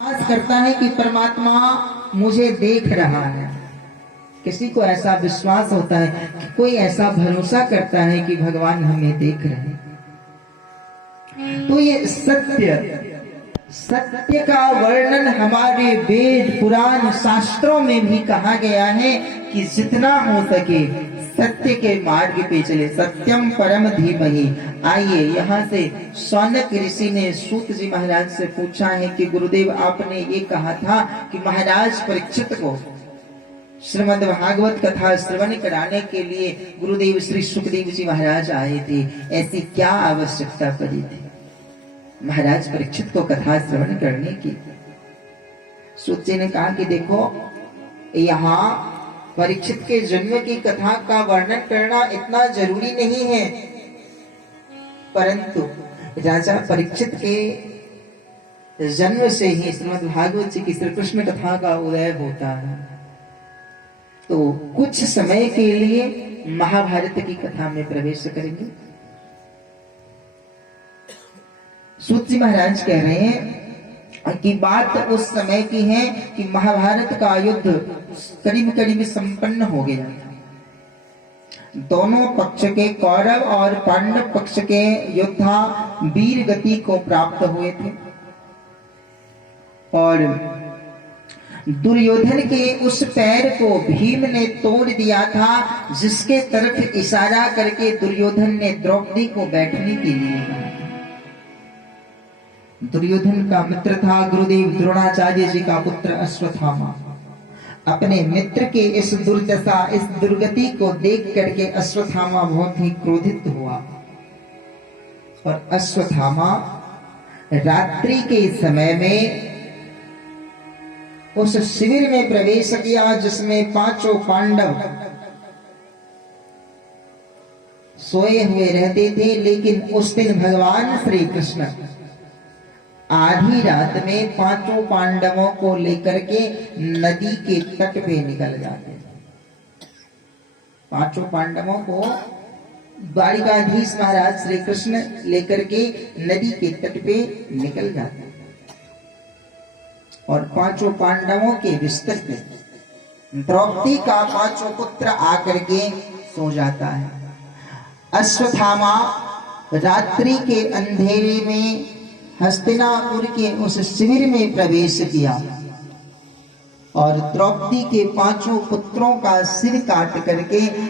विश्वास करता है कि परमात्मा मुझे देख रहा है। किसी को ऐसा विश्वास होता है कि कोई ऐसा भरोसा करता है कि भगवान हमें देख रहे हैं। तो ये सत्य का वर्णन हमारे वेद पुराण शास्त्रों में भी कहा गया है कि जितना हो सके सत्य के मार्ग पे चले। सत्यम परम धीमहि। आइए यहाँ से शौनक ऋषि ने सूत जी महाराज से पूछा है कि गुरुदेव आपने ये कहा था कि महाराज परीक्षित को श्रीमद् भागवत कथा श्रवण कराने के लिए गुरुदेव श्री सुखदेव जी महाराज आए थे, ऐसी क्या आवश्यकता पड़ी थी महाराज परीक्षित को कथा श्रवण करने की। सूत जी ने कहा कि देखो यहाँ परीक्षित के जन्म की कथा का वर्णन करना इतना जरूरी नहीं है, परंतु राजा परीक्षित के जन्म से ही श्रीमद् भागवत जी की श्री कृष्ण कथा का उदय होता है। तो कुछ समय के लिए महाभारत की कथा में प्रवेश करेंगे। सूत जी महाराज कह रहे हैं कि बात उस समय की है कि महाभारत का युद्ध करीब करीब संपन्न हो गया। दोनों पक्ष के कौरव और पांडव पक्ष के योद्धा वीर गति को प्राप्त हुए थे और दुर्योधन के उस पैर को भीम ने तोड़ दिया था, जिसके तरफ इशारा करके दुर्योधन ने द्रौपदी को बैठने के लिए कहा। दुर्योधन का मित्र था गुरुदेव द्रोणाचार्य जी का पुत्र अश्वत्थामा। अपने मित्र के इस दुर्दशा इस दुर्गति को देख करके अश्वत्थामा बहुत ही क्रोधित हुआ और अश्वत्थामा रात्रि के समय में उस शिविर में प्रवेश किया जिसमें पांचों पांडव सोए हुए रहते थे। लेकिन उस दिन भगवान श्री कृष्ण आधी रात में पांचों पांडवों को लेकर के नदी के तट पे निकल जाते। पांचों पांडवों को द्वारिकाधीश महाराज श्री कृष्ण लेकर के नदी के तट पे निकल जाते और पांचों पांडवों के बिस्तर पे द्रौपदी का पांचों पुत्र आकर के सो जाता है। अश्वत्थामा रात्रि के अंधेरे में हस्तिनापुर के उस शिविर में प्रवेश किया और द्रौपदी के पांचों पुत्रों का सिर काट करके